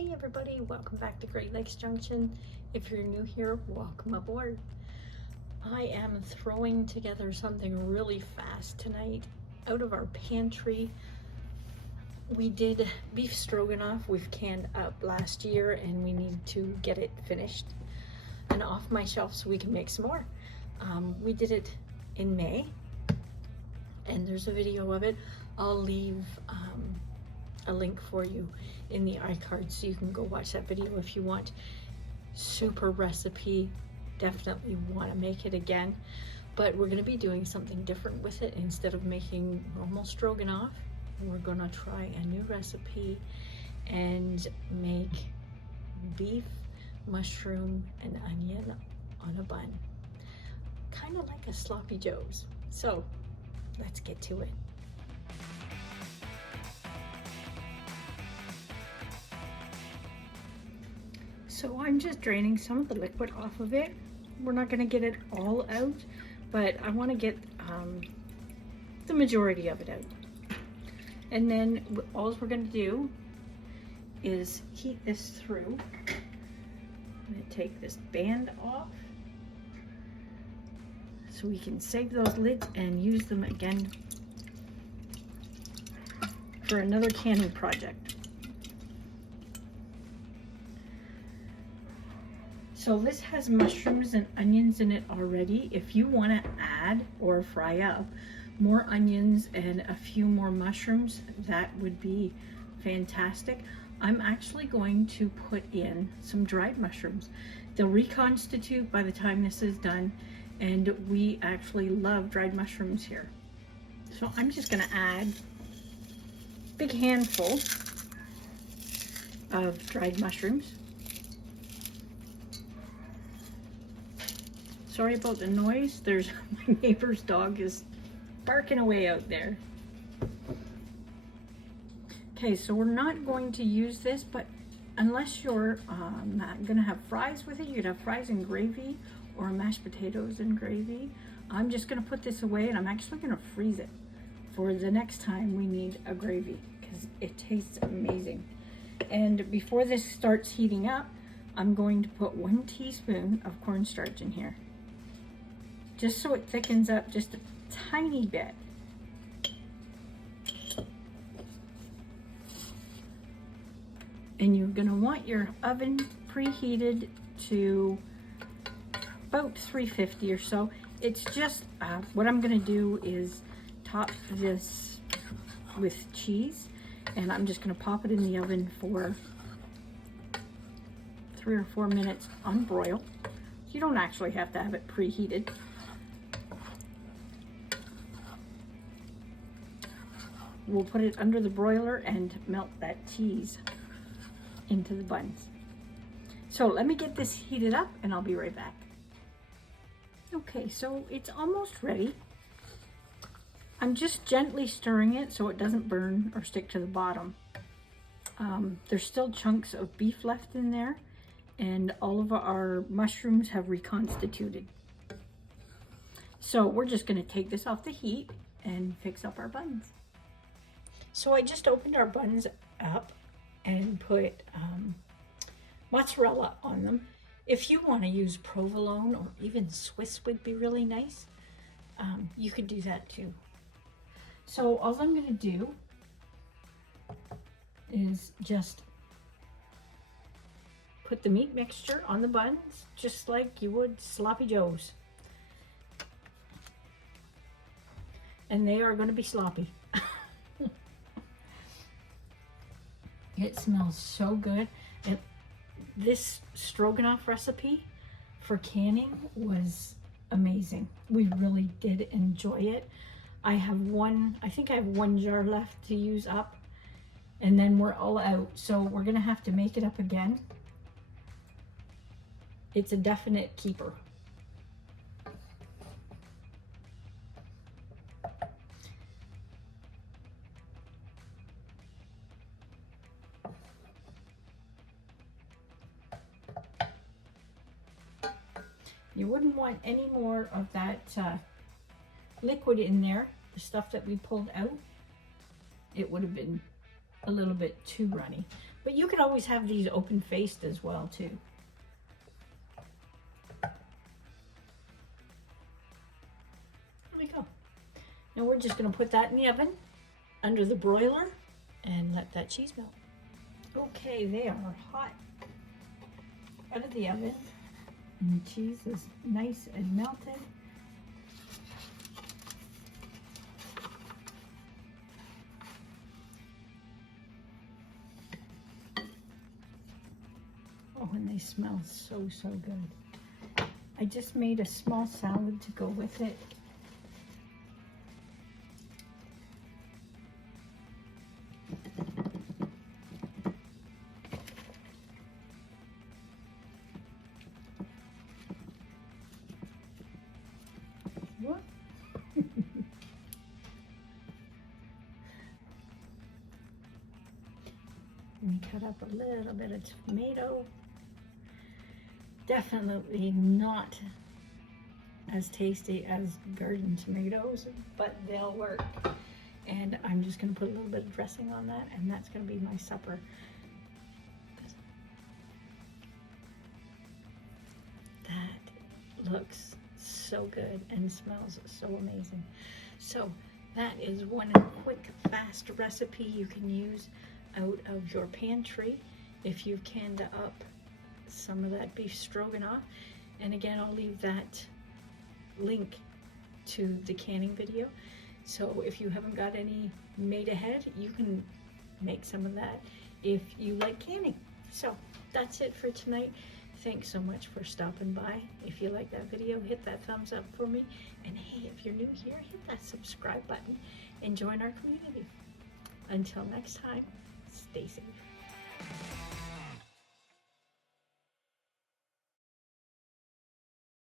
Hey everybody, welcome back to Great Lakes Junction. If you're new here, welcome aboard. I am throwing together something really fast tonight out of our pantry. We did beef stroganoff. We've canned up last year and we need to get it finished and off my shelf so we can make some more. We did it in May and there's a video of it. I'll leave a link for you in the iCard so you can go watch that video if you want. Super recipe, definitely want to make it again, but we're going to be doing something different with it. Instead of making normal stroganoff, we're going to try a new recipe and make beef, mushroom, and onion on a bun, kind of like a sloppy joe's. So let's get to it. So I'm just draining some of the liquid off of it. We're not going to get it all out, but I want to get the majority of it out. And then all we're going to do is heat this through. I'm going to take this band off so we can save those lids and use them again for another canning project. So this has mushrooms and onions in it already. If you want to add or fry up more onions and a few more mushrooms, that would be fantastic. I'm actually going to put in some dried mushrooms. They'll reconstitute by the time this is done, and we actually love dried mushrooms here. So I'm just going to add a big handful of dried mushrooms. Sorry about the noise. There's my neighbor's dog is barking away out there. Okay, so we're not going to use this, but unless you're not gonna have fries with it, you'd have fries and gravy or mashed potatoes and gravy. I'm just gonna put this away and I'm actually gonna freeze it for the next time we need a gravy because it tastes amazing. And before this starts heating up, I'm going to put 1 teaspoon of cornstarch in here, just so it thickens up just a tiny bit. And you're gonna want your oven preheated to about 350 or so. It's just, what I'm gonna do is top this with cheese, and I'm just gonna pop it in the oven for 3 or 4 minutes on broil. You don't actually have to have it preheated. We'll put it under the broiler and melt that cheese into the buns. So let me get this heated up and I'll be right back. Okay, so it's almost ready. I'm just gently stirring it so it doesn't burn or stick to the bottom. There's still chunks of beef left in there, and all of our mushrooms have reconstituted. So we're just gonna take this off the heat and fix up our buns. So I just opened our buns up and put mozzarella on them. If you want to use provolone or even Swiss would be really nice, you could do that too. So all I'm going to do is just put the meat mixture on the buns, just like you would sloppy joes. And they are going to be sloppy. It smells so good. And this stroganoff recipe for canning was amazing. We really did enjoy it. I think I have 1 jar left to use up, and then we're all out. So we're gonna have to make it up again. It's a definite keeper. You wouldn't want any more of that liquid in there, the stuff that we pulled out. It would have been a little bit too runny. But you can always have these open-faced as well too. There we go. Now we're just going to put that in the oven under the broiler and let that cheese melt. Okay, they are hot out of the oven and the cheese is nice and melted. Oh, and they smell so good. I just made a small salad to go with it. What? We cut up a little bit of tomato. Definitely not as tasty as garden tomatoes, but they'll work. And I'm just gonna put a little bit of dressing on that, and that's gonna be my supper. That looks so good and smells so amazing. So that is one quick, fast recipe you can use out of your pantry if you've canned up some of that beef stroganoff. And again, I'll leave that link to the canning video. So if you haven't got any made ahead, you can make some of that if you like canning. So that's it for tonight. Thanks so much for stopping by. If you like that video, hit that thumbs up for me. And hey, if you're new here, hit that subscribe button and join our community. Until next time, stay safe.